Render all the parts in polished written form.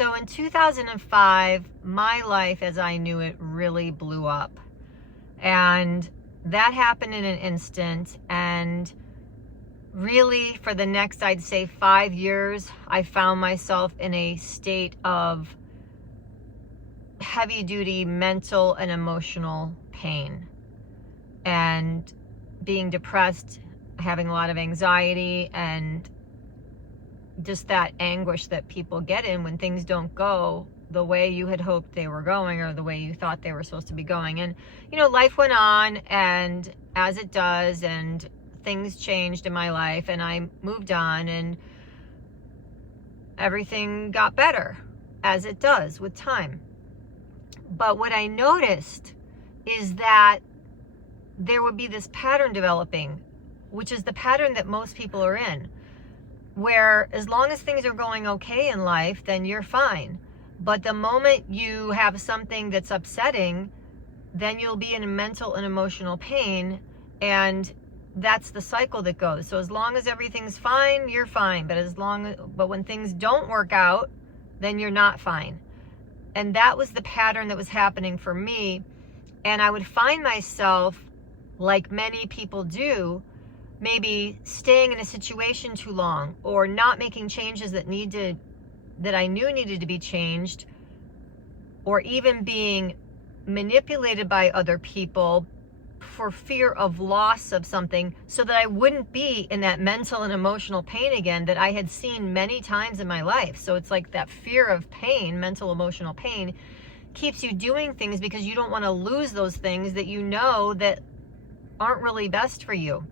So in 2005, my life as I knew it really blew up. And that happened in an instant. And really, for the next, I'd say 5 years, I found myself in a state of heavy duty mental and emotional pain. And being depressed, having a lot of anxiety, and just that anguish that people get in when things don't go the way you had hoped they were going or the way you thought they were supposed to be going. And, life went on, and as it does, and things changed in my life, and I moved on, and everything got better, as it does with time. But what I noticed is that there would be this pattern developing, which is the pattern that most people are in, where as long as things are going okay in life, then you're fine. But the moment you have something that's upsetting, then you'll be in mental and emotional pain, and that's the cycle that goes. So as long as everything's fine, you're fine. But when things don't work out, then you're not fine. And that was the pattern that was happening for me. And I would find myself, like many people do, maybe staying in a situation too long, or not making changes that I knew needed to be changed, or even being manipulated by other people for fear of loss of something, so that I wouldn't be in that mental and emotional pain again that I had seen many times in my life. So it's like that fear of pain, mental, emotional pain, keeps you doing things because you don't want to lose those things that you know that aren't really best for you.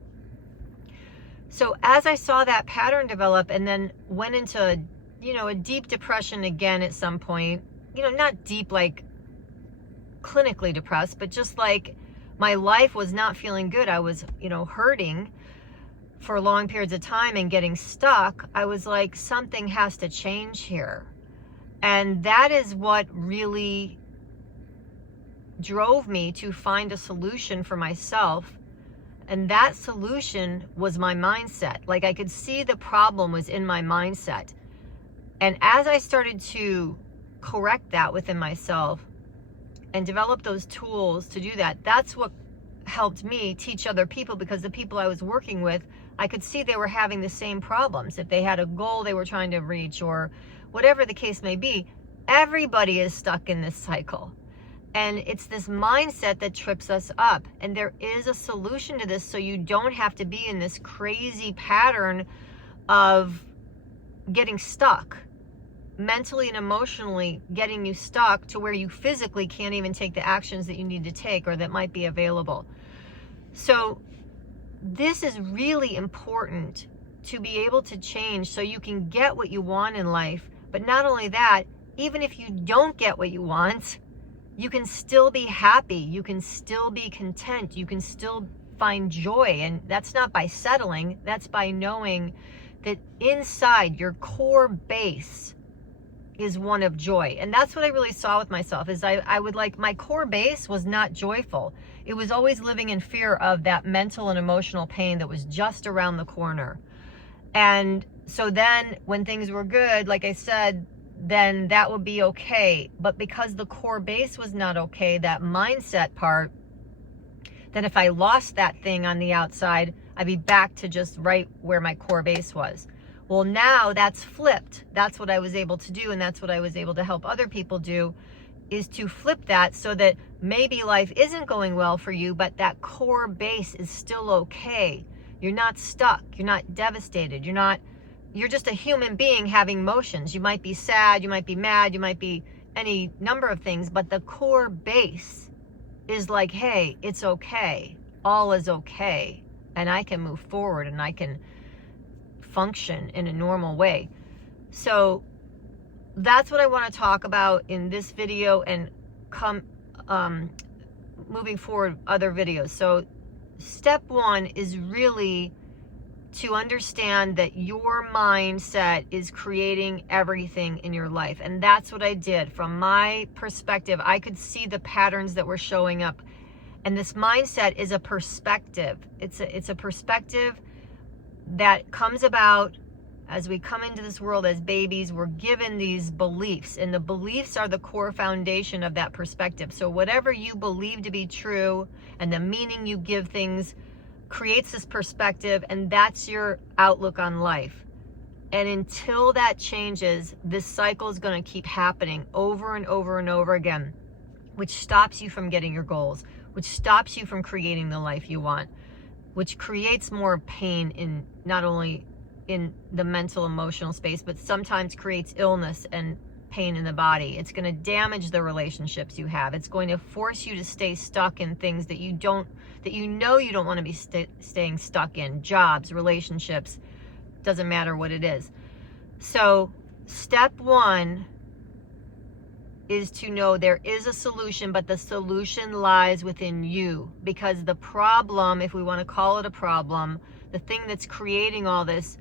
So as I saw that pattern develop, and then went into a deep depression again at some point, not deep like clinically depressed, but just like my life was not feeling good. I was, hurting for long periods of time and getting stuck. I was like, something has to change here. And that is what really drove me to find a solution for myself. And that solution was my mindset. Like, I could see the problem was in my mindset. And as I started to correct that within myself and develop those tools to do that, that's what helped me teach other people, because the people I was working with, I could see they were having the same problems. If they had a goal they were trying to reach, or whatever the case may be, everybody is stuck in this cycle. And it's this mindset that trips us up. And there is a solution to this, so you don't have to be in this crazy pattern of getting stuck, mentally and emotionally getting you stuck to where you physically can't even take the actions that you need to take or that might be available. So this is really important to be able to change so you can get what you want in life. But not only that, even if you don't get what you want, you can still be happy. You can still be content. You can still find joy. And that's not by settling. That's by knowing that inside your core base is one of joy. And that's what I really saw with myself, is I would like, my core base was not joyful. It was always living in fear of that mental and emotional pain that was just around the corner. And so then when things were good, like I said, then that would be okay. But because the core base was not okay, that mindset part, then if I lost that thing on the outside, I'd be back to just right where my core base was. Well, now that's flipped. That's what I was able to do, and that's what I was able to help other people do, is to flip that so that maybe life isn't going well for you, but that core base is still okay. You're not stuck. You're not devastated. You're just a human being having emotions. You might be sad, you might be mad, you might be any number of things, but the core base is like, hey, it's okay. All is okay. And I can move forward, and I can function in a normal way. So that's what I want to talk about in this video, and moving forward other videos. So step one is really to understand that your mindset is creating everything in your life. And that's what I did. From my perspective, I could see the patterns that were showing up. And this mindset is a perspective. It's a perspective that comes about As we come into this world as babies, we're given these beliefs, and the beliefs are the core foundation of that perspective. So whatever you believe to be true and the meaning you give things creates this perspective, and that's your outlook on life. And until that changes, this cycle is going to keep happening over and over and over again, which stops you from getting your goals, which stops you from creating the life you want, which creates more pain in not only in the mental, emotional space, but sometimes creates illness and pain in the body. It's going to damage the relationships you have. It's going to force you to stay stuck in things that you know you don't want to be staying stuck in. Jobs, relationships, doesn't matter what it is. So step one is to know there is a solution, but the solution lies within you. Because the problem, if we want to call it a problem, the thing that's creating all this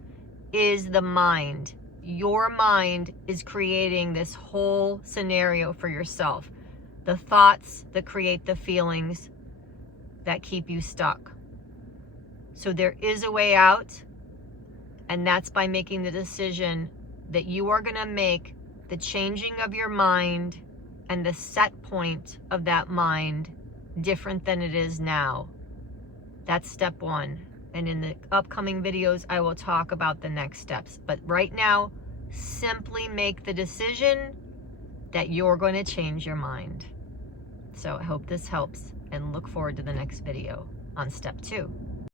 is the mind. Your mind is creating this whole scenario for yourself. The thoughts that create the feelings that keep you stuck. So there is a way out, and that's by making the decision that you are going to make the changing of your mind and the set point of that mind different than it is now. That's step one. And in the upcoming videos, I will talk about the next steps. But right now, simply make the decision that you're going to change your mind. So I hope this helps, and look forward to the next video on step 2.